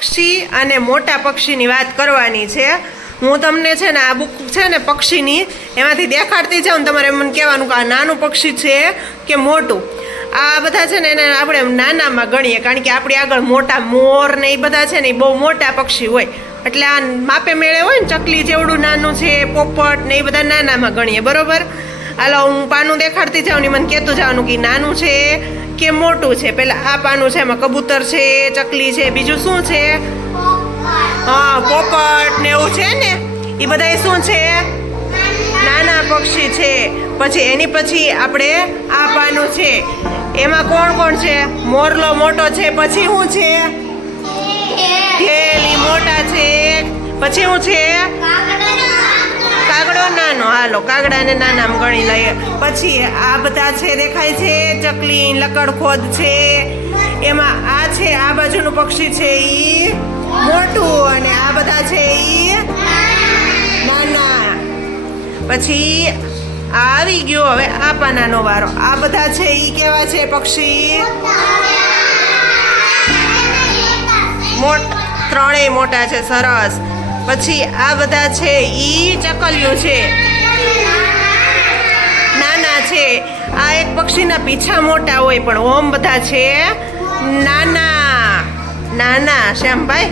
પક્ષી અને મોટા પક્ષીની વાત કરવાની છે. હું તમને છે ને આ બુક છે ને પક્ષીની એમાંથી દેખાડતી જાઉં તમારે મને કહેવાનું કે આ નાનું પક્ષી છે કે મોટું. આ બધા છે ને એને આપણે નાનામાં ગણીએ કારણ કે આપણી આગળ મોટા મોર ને એ બધા છે ને એ બહુ મોટા પક્ષી હોય. એટલે આ માપે મેળે હોય ને ચકલી જેવડું નાનું છે, પોપટ ને એ બધા નાનામાં ગણીએ, બરોબર? હાલો, હું પાનું દેખાડતી જાઉં ને મને કહેતું જવાનું કે નાનું છે કે મોટું છે? પેલા આ પાનું છે એમાં કબૂતર છે ચકલી છે બીજું શું છે? હા પોપટ ને એવું છે ને? એ બધા શું છે? નાના પક્ષી છે. પછી એની પછી આપણે આ પાનું છે. એમાં કોણ કોણ છે? મોરલો મોટો છે પછી શું છે? થેલી મોટા છે. પછી શું છે? હાલો કાગડાને નામ ગણી લઈએ. પછી આ બધા છે, દેખાય છે, ચકલી લકડખોદ છે. એમાં આ છે, આ બાજુનું પક્ષી છે ઈ મોટું અને આ બધા છે ઈ નાના. પછી આ આવી ગયો હવે આ પાનાનો વારો. આ બધા છે ઈ કેવા છે પક્ષી? મોટ, ત્રણેય મોટા છે, સરસ. પછી આ બધા છે ઈ ચકલિયું છે. પક્ષીના પીછા મોટા હોય પણ ઓમ બધા છે. નાના નાના શ્યામભાઈ.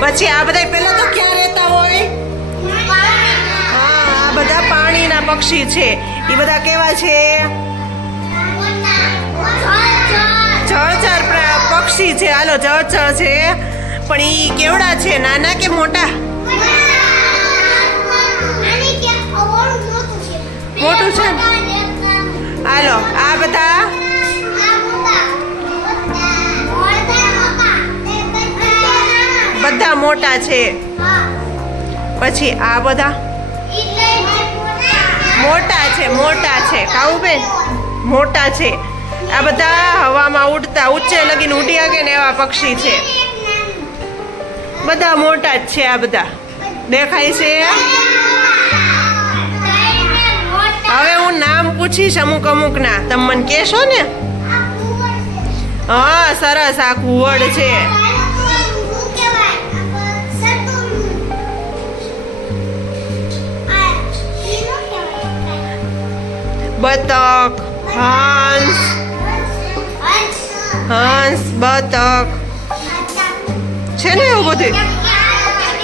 પછી આ બધા પહેલા તો ક્યાં રહેતા હોય? હા આ બધા પાણીના પક્ષી છે. એ બધા કેવા છે? જળચર પક્ષી છે. હાલો જળચર છે. પણ એ કેવડા છે? નાના કે મોટા? મોટું છે? હાલો આ બધા? બધા મોટા છે. પછી આ બધા? મોટા છે મોટા છે. કાઉબેન મોટા છે. આ બધા હવામાં ઉડતા ઊંચે લગીને ઉડી શકે ને એવા પક્ષી છે. બધા મોટા જ છે આ બધા. દેખાય છે? હવે પૂછીશ અમુક અમુક ના તમે મને કહેશો ને? હા, સરસ, આ કુવડ છે. બતક, હંસ. હંસ, બતક. છે ને એવું બધું?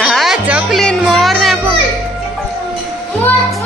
હા, ચકલીન મોર ને મોર